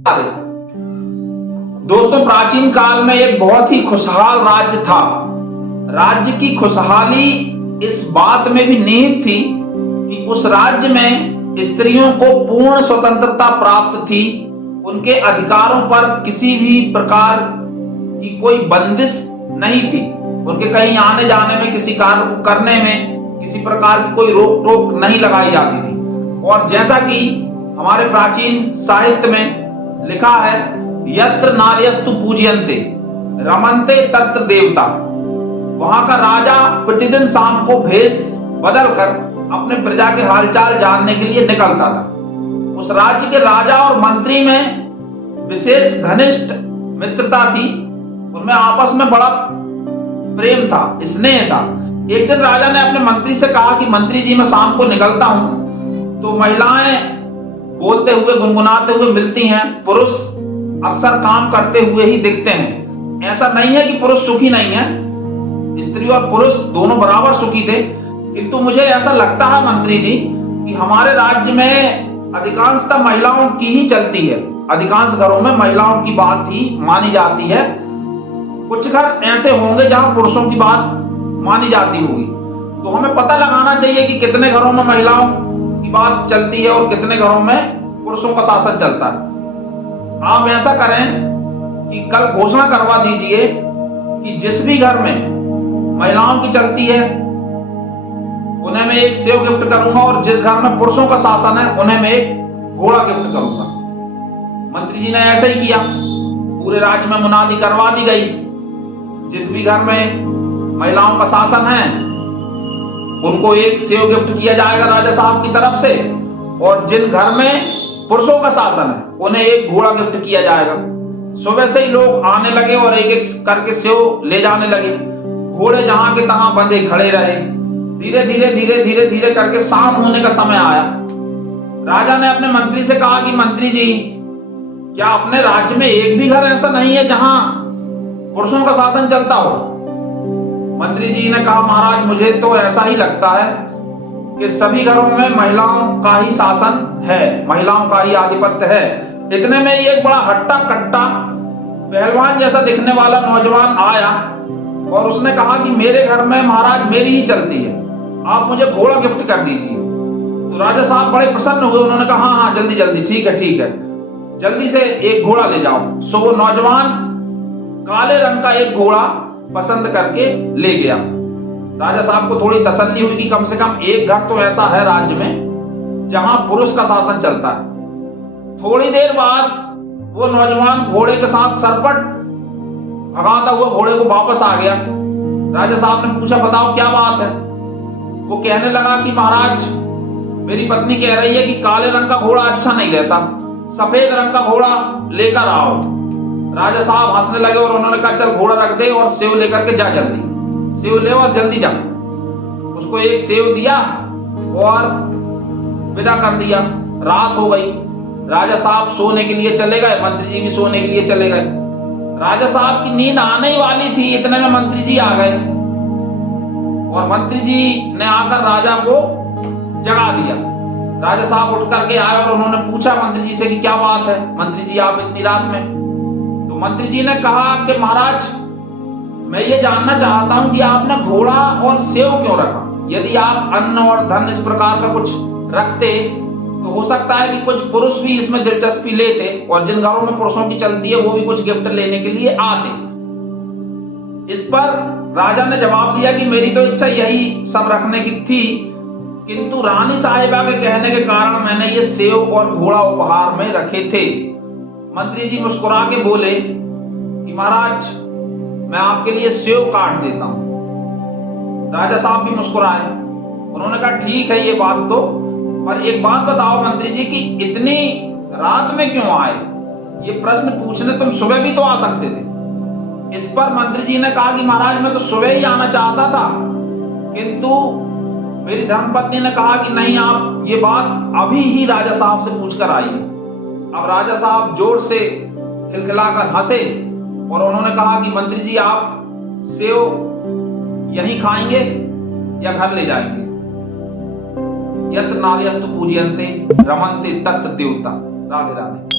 दोस्तों, प्राचीन काल में एक बहुत ही खुशहाल राज्य था। राज्य की खुशहाली इस बात में भी निहित थी कि उस राज्य में स्त्रियों को पूर्ण स्वतंत्रता प्राप्त थी। उनके अधिकारों पर किसी भी प्रकार की कोई बंदिश नहीं थी। उनके कहीं आने जाने में, किसी कार्य को करने में किसी प्रकार की कोई रोक टोक नहीं लगाई जाती थी। और जैसा कि हमारे प्राचीन साहित्य में लिखा है, यत्र नार्यस्तु पूज्यन्ते रमन्ते तत्र देवता। वहां का राजा प्रतिदिन शाम को भेष बदलकर अपने प्रजा के हालचाल जानने के लिए निकलता था। उस राज्य के राजा और मंत्री में विशेष घनिष्ठ मित्रता थी। उनमें आपस में बड़ा प्रेम था, स्नेह था। एक दिन राजा ने अपने मंत्री से कहा कि मंत्री जी, मैं शाम को निकलता हूं तो महिलाएं बोलते हुए, गुनगुनाते हुए मिलती हैं। पुरुष अक्सर काम करते हुए ही दिखते हैं। ऐसा नहीं है कि पुरुष सुखी नहीं है, स्त्री और पुरुष दोनों बराबर सुखी थे। किंतु मुझे ऐसा लगता है मंत्री जी कि हमारे राज्य में अधिकांशतः महिलाओं की ही चलती है। अधिकांश घरों में महिलाओं की बात ही मानी जाती है। कुछ घर ऐसे होंगे जहां पुरुषों की बात मानी जाती होगी। तो हमें पता लगाना चाहिए कि कितने घरों में महिलाओं की बात चलती है और कितने घरों में पुरुषों का शासन चलता है। आप ऐसा करें कि कल घोषणा करवा दीजिए कि जिस भी घर में महिलाओं की चलती है उन्हें मैं एक सेव गिफ्ट करूंगा, और जिस घर में पुरुषों का शासन है उन्हें मैं एक घोड़ा गिफ्ट करूंगा। मंत्री जी ने ऐसा ही किया। पूरे राज्य में मुनादी करवा दी गई, जिस भी घर में महिलाओं का शासन है उनको एक सेव गिफ्ट किया जाएगा राजा साहब की तरफ से, और जिन घर में पुरुषों का शासन है उन्हें एक घोड़ा गिफ्ट किया जाएगा। सुबह से ही लोग आने लगे और एक एक करके सेव ले जाने लगे। घोड़े जहां के तहां बंधे खड़े रहे। धीरे धीरे धीरे धीरे धीरे करके शाम होने का समय आया। राजा ने अपने मंत्री से कहा कि मंत्री जी, क्या अपने राज्य में एक भी घर ऐसा नहीं है जहां पुरुषों का शासन चलता हो? मंत्री जी ने कहा, महाराज, मुझे तो ऐसा ही लगता है कि सभी घरों में महिलाओं का ही शासन है, महिलाओं का ही आधिपत्य है। इतने में एक बड़ा हट्टा कट्टा पहलवान जैसा दिखने वाला नौजवान आया और उसने कहा कि मेरे घर में महाराज मेरी ही चलती है, आप मुझे घोड़ा गिफ्ट कर दीजिए। तो राजा साहब बड़े प्रसन्न हुए। उन्होंने कहा, हाँ हाँ, जल्दी जल्दी, ठीक है ठीक है, जल्दी से एक घोड़ा ले जाओ। सो वो नौजवान काले रंग का एक घोड़ा पसंद करके ले गया। राजा साहब को थोड़ी तसल्ली हुई कि कम से कम एक घर तो ऐसा है राज्य में जहां पुरुष का शासन चलता है। थोड़ी देर बाद वो नौजवान घोड़े के साथ सरपट भगाता हुआ घोड़े को वापस आ गया। राजा साहब ने पूछा, बताओ क्या बात है? वो कहने लगा कि महाराज, मेरी पत्नी कह रही है कि काले रंग का घोड़ा अच्छा नहीं रहता, सफेद रंग का घोड़ा लेकर आओ। राजा साहब हंसने लगे और उन्होंने कहा, चल घोड़ा रख दे और सेव लेकर के जा, जल्दी सेव ले और जल्दी जा। उसको एक सेव दिया और विदा कर दिया। रात हो गई। राजा साहब सोने के लिए चले गए, मंत्री जी भी सोने के लिए चले गए। राजा साहब की नींद आने ही वाली थी, इतने में मंत्री जी आ गए और मंत्री जी ने आकर राजा को जगा दिया। राजा साहब उठ करके आए और उन्होंने पूछा मंत्री जी से कि क्या बात है मंत्री जी, आप इतनी रात में? तो मंत्री जी ने कहा कि महाराज, मैं ये जानना चाहता हूं कि आपने घोड़ा और सेव क्यों रखा? यदि आप अन्न और धन इस प्रकार का कुछ रखते तो हो सकता है कि कुछ पुरुष भी इसमें दिलचस्पी लेते और जिन घरों में पुरुषों की चलती है वो भी कुछ गिफ्ट लेने के लिए आते। इस पर राजा ने जवाब दिया कि मेरी तो इच्छा यही सब रखने की थी, किंतु रानी साहिबा के कहने के कारण मैंने ये सेव और घोड़ा उपहार में रखे थे। मंत्री जी मुस्कुरा के बोले कि महाराज, मैं आपके लिए सेव काट देता हूं। राजा साहब भी मुस्कुराए। उन्होंने कहा, ठीक है ये बात तो, पर एक बात बताओ मंत्री जी कि इतनी रात में क्यों आए? ये प्रश्न पूछने तुम सुबह भी तो आ सकते थे। इस पर मंत्री जी ने कहा कि महाराज, मैं तो सुबह ही आना चाहता था, किंतु मेरी धर्मपत्नी ने कहा कि नहीं, आप ये बात अभी ही राजा साहब से पूछकर आइए। अब राजा साहब जोर से खिलखिलाकर हंसे और उन्होंने कहा कि मंत्री जी, आप सेव यहीं खाएंगे या घर ले जाएंगे? यत्र नार्यस्तु पूज्यन्ते रमन्ते तत्र देवता। राधे राधे।